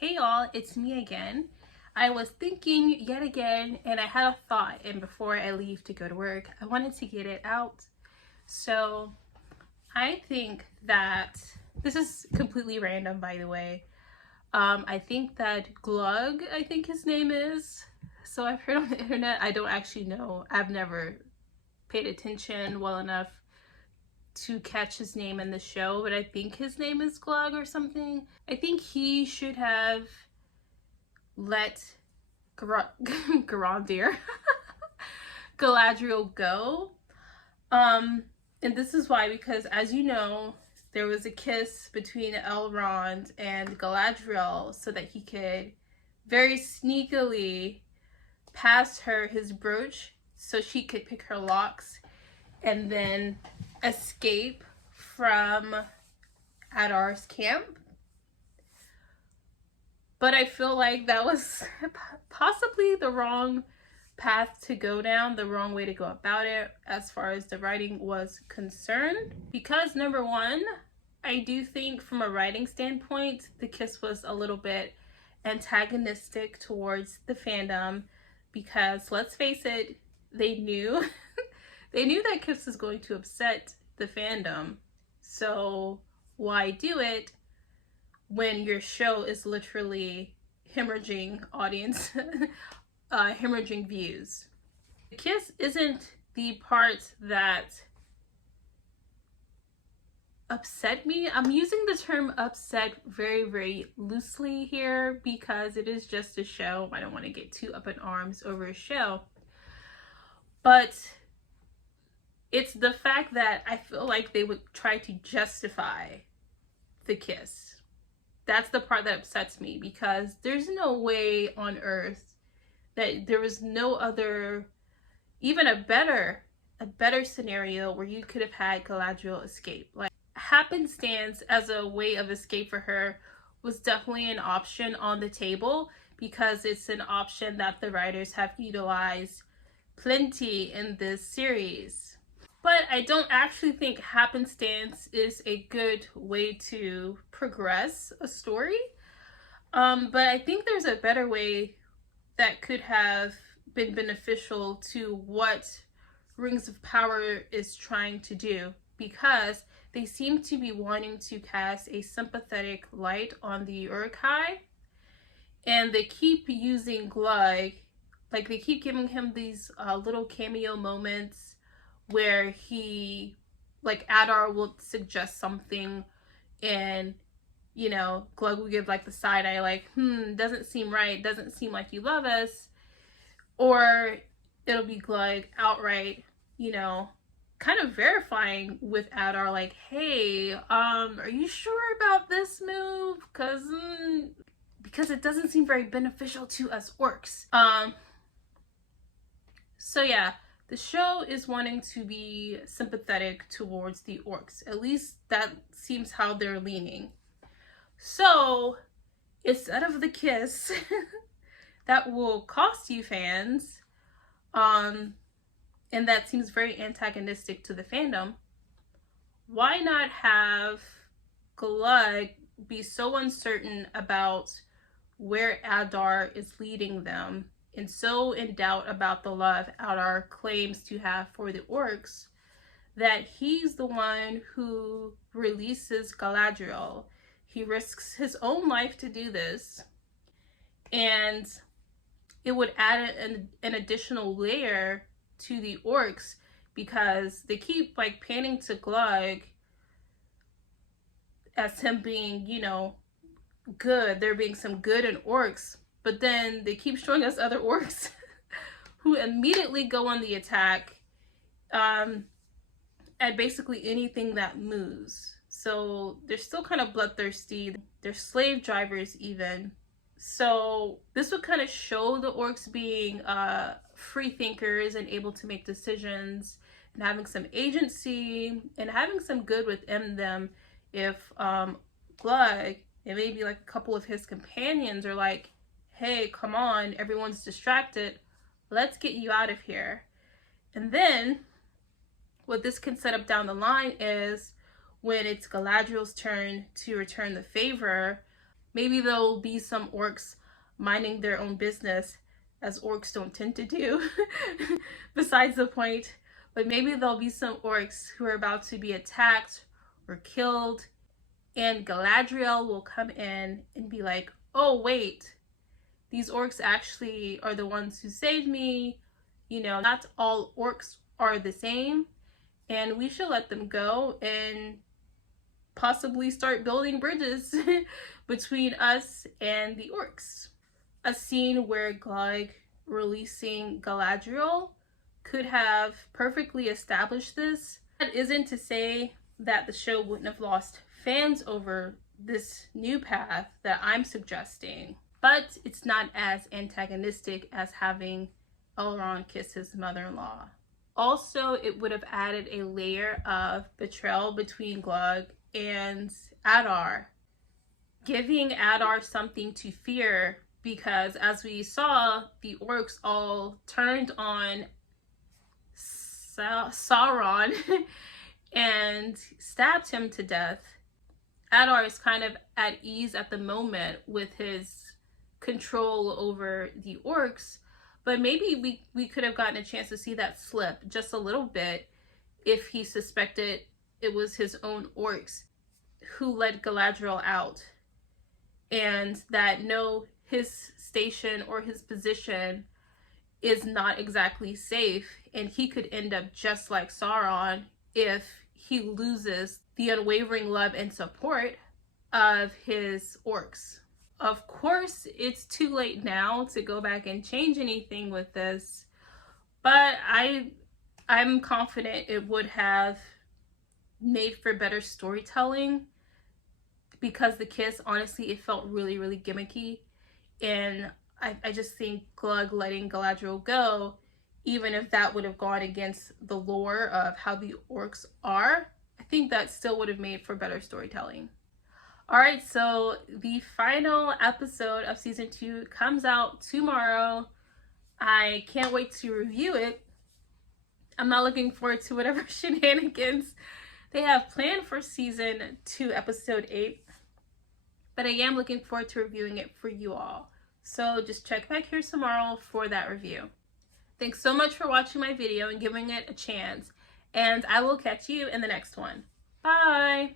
Hey y'all, it's me again. I was thinking yet again, and I had a thought, and before I leave to go to work, I wanted to get it out. So I think that this is completely random, by the way. I think that Glug, I think his name is. So I've heard on the internet. I don't actually know. I've never paid attention well enough to catch his name in the show, but I think his name is Glug or something. I think he should have let Galadriel Galadriel go. And this is why, because as you know, there was a kiss between Elrond and Galadriel so that he could very sneakily pass her his brooch so she could pick her locks and then escape from Adar's camp. But I feel like that was possibly the wrong path to go down, the wrong way to go about it as far as the writing was concerned. Because number one, I do think from a writing standpoint, the kiss was a little bit antagonistic towards the fandom because let's face it, they knew they knew that kiss was going to upset the fandom. So why do it when your show is literally hemorrhaging audience, hemorrhaging views? The kiss isn't the part that upset me. I'm using the term upset very, very loosely here because it is just a show. I don't want to get too up in arms over a show. But it's the fact that I feel like they would try to justify the kiss. That's the part that upsets me because there's no way on earth that there was no other, even a better scenario where you could have had Galadriel escape. Like, happenstance as a way of escape for her was definitely an option on the table because it's an option that the writers have utilized plenty in this series. But I don't actually think happenstance is a good way to progress a story. But I think there's a better way that could have been beneficial to what Rings of Power is trying to do, because they seem to be wanting to cast a sympathetic light on the Uruk-hai, and they keep using Glug, like they keep giving him these little cameo moments where he, like Adar will suggest something and, you know, Glug will give like the side eye, like, doesn't seem right, doesn't seem like you love us. Or it'll be Glug outright, you know, kind of verifying with Adar, like, hey, are you sure about this move? Because it doesn't seem very beneficial to us orcs. So yeah, the show is wanting to be sympathetic towards the orcs. At least that seems how they're leaning. So instead of the kiss that will cost you fans, and that seems very antagonistic to the fandom, why not have Glug be so uncertain about where Adar is leading them and so in doubt about the love Adar claims to have for the orcs that he's the one who releases Galadriel. He risks his own life to do this, and it would add an additional layer to the orcs because they keep like panning to Glug as him being, you know, good. There being some good in orcs, but then they keep showing us other orcs who immediately go on the attack at basically anything that moves. So they're still kind of bloodthirsty. They're slave drivers even. So this would kind of show the orcs being free thinkers and able to make decisions and having some agency and having some good within them if Glug and maybe like a couple of his companions are like, hey, come on, everyone's distracted, let's get you out of here. And then what this can set up down the line is when it's Galadriel's turn to return the favor, Maybe there will be some orcs minding their own business, as orcs don't tend to do. Besides the point. But maybe there'll be some orcs who are about to be attacked or killed, and Galadriel will come in and be like, oh wait, these orcs actually are the ones who saved me. You know, not all orcs are the same, and we should let them go and possibly start building bridges between us and the orcs. A scene where Glog releasing Galadriel could have perfectly established this. That isn't to say that the show wouldn't have lost fans over this new path that I'm suggesting, but it's not as antagonistic as having Elrond kiss his mother-in-law. Also, it would have added a layer of betrayal between Glug and Adar, giving Adar something to fear, because as we saw, the orcs all turned on Sauron and stabbed him to death. Adar is kind of at ease at the moment with his control over the orcs, but maybe we could have gotten a chance to see that slip just a little bit if he suspected it was his own orcs who let Galadriel out, and that no, his station or his position is not exactly safe, and he could end up just like Sauron if he loses the unwavering love and support of his orcs. Of course, it's too late now to go back and change anything with this, but I'm confident it would have made for better storytelling, because the kiss, honestly, it felt really, really gimmicky, and I just think Glug letting Galadriel go, even if that would have gone against the lore of how the orcs are, I think that still would have made for better storytelling. Alright, so the final episode of season 2 comes out tomorrow. I can't wait to review it. I'm not looking forward to whatever shenanigans they have planned for season 2, episode 8. But I am looking forward to reviewing it for you all. So just check back here tomorrow for that review. Thanks so much for watching my video and giving it a chance. And I will catch you in the next one. Bye!